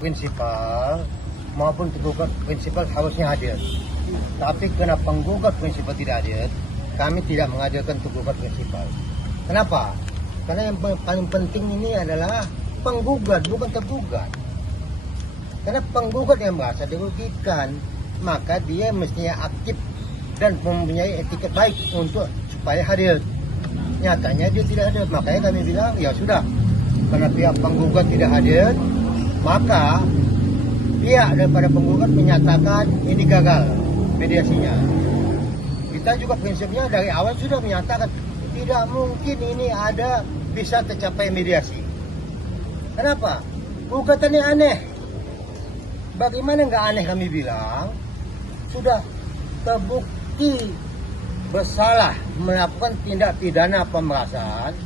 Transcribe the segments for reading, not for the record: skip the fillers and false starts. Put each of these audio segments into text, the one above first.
Prinsipal maupun penggugat prinsipal harusnya hadir. Tapi karena penggugat prinsipal tidak hadir, kami tidak mengajukan penggugat prinsipal. Kenapa? Karena yang paling penting ini adalah penggugat, bukan tergugat. Karena penggugat yang merasa dirugikan, maka dia mestinya aktif dan mempunyai etiket baik untuk supaya hadir. Nyatanya dia tidak hadir, makanya kami bilang ya sudah, karena pihak penggugat tidak hadir, maka pihak daripada penggugat menyatakan ini gagal mediasinya. Kita juga prinsipnya dari awal sudah menyatakan tidak mungkin ini ada bisa tercapai mediasi. Kenapa? Gugatannya aneh. Bagaimana nggak aneh kami bilang? Sudah terbukti bersalah melakukan tindak pidana pemerasan,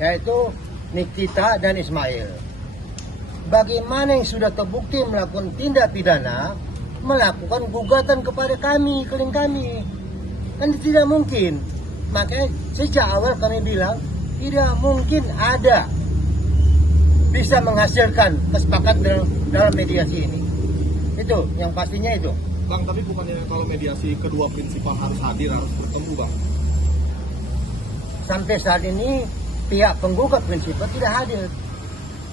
yaitu Nikita dan Ismail. Bagaimana yang sudah terbukti melakukan tindak pidana melakukan gugatan kepada kami, klien kami? Kan tidak mungkin. Makanya sejak awal kami bilang tidak mungkin ada bisa menghasilkan kesepakatan dalam mediasi ini. Itu yang pastinya itu. Bang, tapi bukannya kalau mediasi kedua prinsipal harus hadir, harus bertemu, Bang? Sampai saat ini pihak penggugat prinsipal tidak hadir.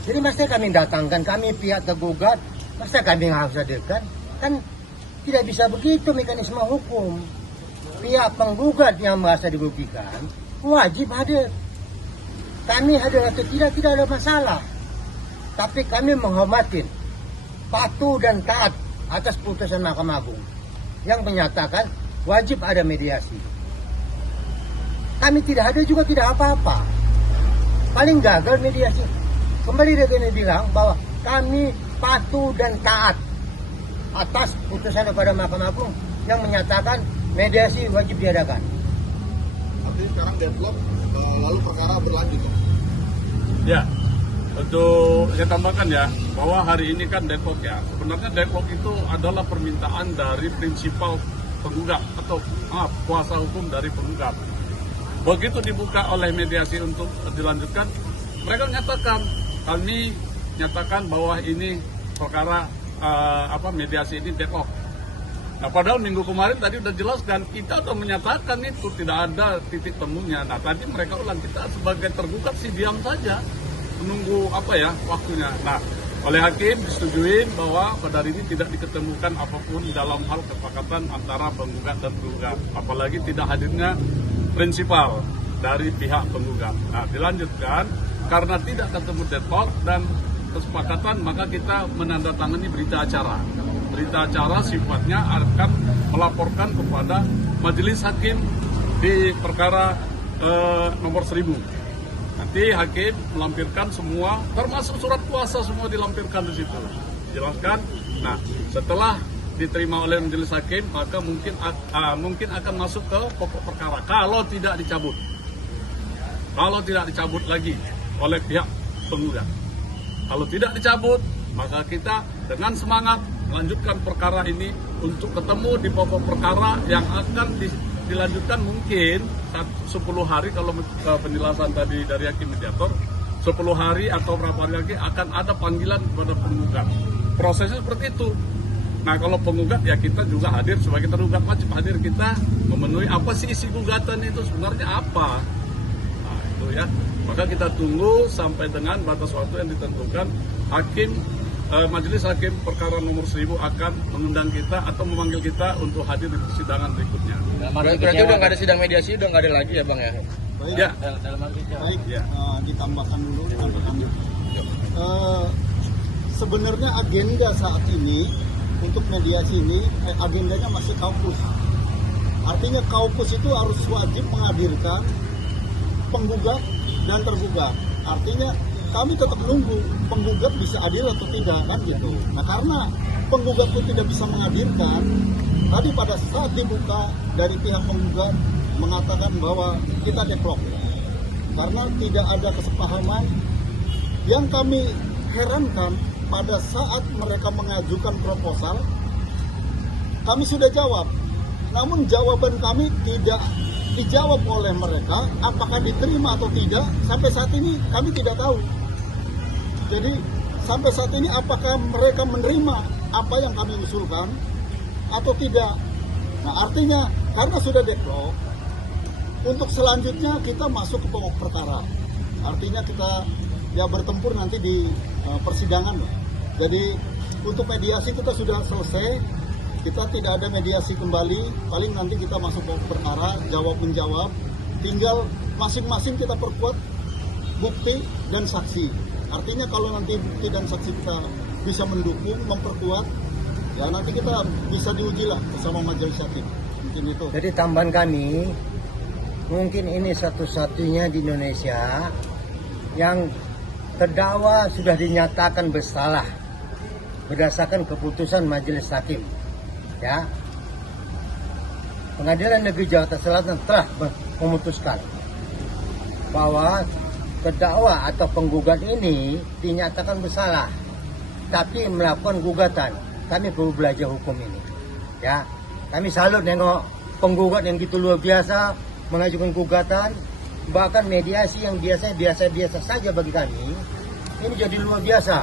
Jadi masa kami datangkan, kami pihak tergugat, masa kami harus hadirkan? Kan tidak bisa begitu mekanisme hukum. Pihak penggugat yang merasa dirugikan wajib hadir. Kami hadir atau tidak ada masalah. Tapi kami menghormati, patuh dan taat atas putusan Mahkamah Agung yang menyatakan wajib ada mediasi. Kami tidak ada juga tidak apa-apa. Paling gagal mediasi. Kembali dia bilang bahwa kami patuh dan taat atas putusan daripada Mahkamah Agung yang menyatakan mediasi wajib diadakan. Artinya sekarang deadlock, lalu perkara berlanjut, Bang? Ya, untuk saya tambahkan ya, bahwa hari ini kan deadlock ya. Sebenarnya deadlock itu adalah permintaan dari prinsipal penggugat atau kuasa hukum dari penggugat. Begitu dibuka oleh mediasi untuk dilanjutkan, mereka menyatakan, kami nyatakan bahwa ini perkara mediasi ini deadlock. Nah, padahal minggu kemarin tadi udah jelaskan, kita sudah menyatakan itu tidak ada titik temunya. Nah, tadi mereka ulang, kita sebagai tergugat sih diam saja, menunggu waktunya. Nah, oleh hakim disetujui bahwa pada hari ini tidak diketemukan apapun dalam hal kesepakatan antara penggugat dan tergugat, apalagi tidak hadirnya prinsipal dari pihak penggugat. Nah, dilanjutkan karena tidak ketemu deadlock dan kesepakatan, maka kita menandatangani berita acara. Berita acara sifatnya akan melaporkan kepada majelis hakim di perkara nomor 1000. Nanti hakim melampirkan semua, termasuk surat kuasa semua dilampirkan di situ. Jelaskan. Nah, setelah diterima oleh majelis hakim, maka mungkin akan masuk ke pokok perkara kalau tidak dicabut. Kalau tidak dicabut lagi oleh pihak penggugat. Kalau tidak dicabut, maka kita dengan semangat melanjutkan perkara ini untuk ketemu di pokok perkara yang akan dilanjutkan mungkin 10 hari kalau penjelasan tadi dari hakim mediator, 10 hari atau berapa hari lagi akan ada panggilan kepada penggugat. Prosesnya seperti itu. Nah, kalau penggugat ya kita juga hadir sebagai tergugat, wajib hadir kita memenuhi apa sih isi gugatan itu sebenarnya apa. Nah, itu ya. Maka kita tunggu sampai dengan batas waktu yang ditentukan. Majelis hakim perkara nomor 1000 akan mengundang kita atau memanggil kita untuk hadir di persidangan berikutnya. Berarti udah nggak ada sidang mediasi, udah nggak ada lagi ya, Bang ya? Baik, Ya. baik. Ya. Ditambahkan dulu. Sebenarnya agenda saat ini untuk mediasi ini, agendanya masih kaukus. Artinya kaukus itu harus wajib menghadirkan penggugat dan tergugat. Artinya kami tetap menunggu penggugat bisa hadir atau tidak, kan gitu. Nah, karena penggugat pun tidak bisa menghadirkan, tadi pada saat dibuka dari pihak penggugat mengatakan bahwa kita deadlock karena tidak ada kesepahaman. Yang kami herankan, pada saat mereka mengajukan proposal, kami sudah jawab, namun jawaban kami tidak dijawab oleh mereka. Apakah diterima atau tidak, sampai saat ini kami tidak tahu. Jadi sampai saat ini apakah mereka menerima apa yang kami usulkan atau tidak. Nah, artinya karena sudah deadlock, untuk selanjutnya kita masuk ke pokok perkara. Artinya kita ya bertempur nanti di persidangan. Jadi untuk mediasi kita sudah selesai, kita tidak ada mediasi kembali, paling nanti kita masuk ke perkara, jawab-menjawab, tinggal masing-masing kita perkuat bukti dan saksi. Artinya kalau nanti bukti dan saksi kita bisa mendukung, memperkuat, ya nanti kita bisa diuji lah bersama majelis hakim. Mungkin itu. Jadi tambahan kami, mungkin ini satu-satunya di Indonesia yang terdakwa sudah dinyatakan bersalah berdasarkan keputusan majelis hakim. Ya, Pengadilan Negeri Jakarta Selatan telah memutuskan bahwa terdakwa atau penggugat ini dinyatakan bersalah, tapi melakukan gugatan. Kami perlu belajar hukum ini. Ya, kami salut nengok penggugat yang gitu luar biasa mengajukan gugatan, bahkan mediasi yang biasanya biasa-biasa saja bagi kami, ini jadi luar biasa.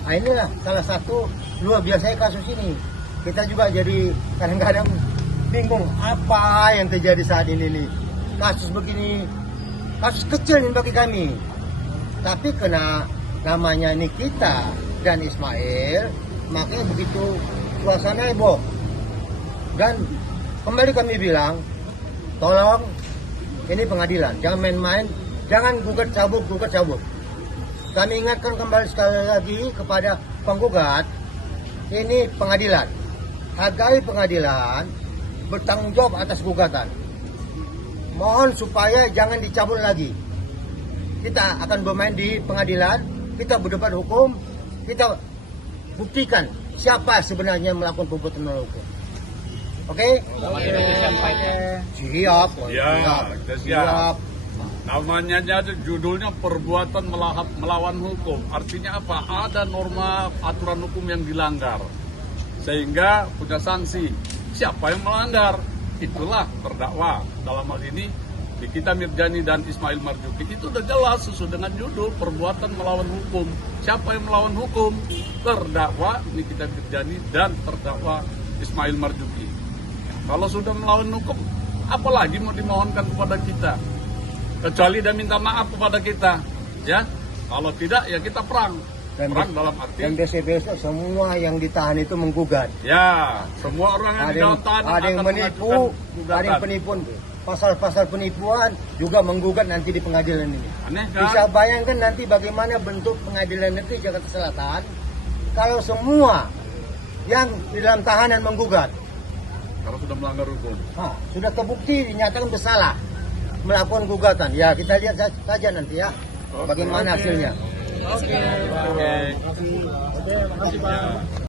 Nah, inilah salah satu luar biasa kasus ini. Kita juga jadi kadang-kadang bingung apa yang terjadi saat ini nih. Kasus begini, kasus kecil ini bagi kami. Tapi kena namanya Nikita dan Ismail, makanya begitu suasana heboh. Dan kembali kami bilang, tolong ini pengadilan, jangan main-main, jangan gugat cabut. Kami ingatkan kembali sekali lagi kepada penggugat, ini pengadilan. Hargai pengadilan, bertanggung jawab atas gugatan. Mohon supaya jangan dicabut lagi. Kita akan bermain di pengadilan, kita berdebat hukum, kita buktikan siapa sebenarnya melakukan perbuatan melawan hukum. Oke? Siap. Ya, kita siap. Namanya aja judulnya perbuatan melawan hukum. Artinya apa? Ada norma aturan hukum yang dilanggar. Sehingga punya sanksi. Siapa yang melanggar? Itulah terdakwa. Dalam hal ini Nikita Mirzani dan Ismail Marzuki. Itu udah jelas sesuai dengan judul perbuatan melawan hukum. Siapa yang melawan hukum? Terdakwa Nikita Mirzani dan terdakwa Ismail Marzuki. Kalau sudah melawan hukum, apalagi mau dimohonkan kepada kita? Kecuali dia minta maaf kepada kita, ya. Kalau tidak, ya kita perang. Perang dalam arti. Dan besok-besok semua yang ditahan itu menggugat. Ya, semua orang yang di dalam tahanan ada yang akan menipu, mengajukan ada yang gugatan. penipuan. Pasal-pasal penipuan juga menggugat nanti di pengadilan ini. Aneh kan? Bisa bayangkan nanti bagaimana bentuk pengadilan negeri Jakarta Selatan kalau semua yang di dalam tahanan menggugat. Karena sudah melanggar hukum. Sudah terbukti dinyatakan bersalah melakukan gugatan. Ya, kita lihat saja nanti ya bagaimana hasilnya. Oke.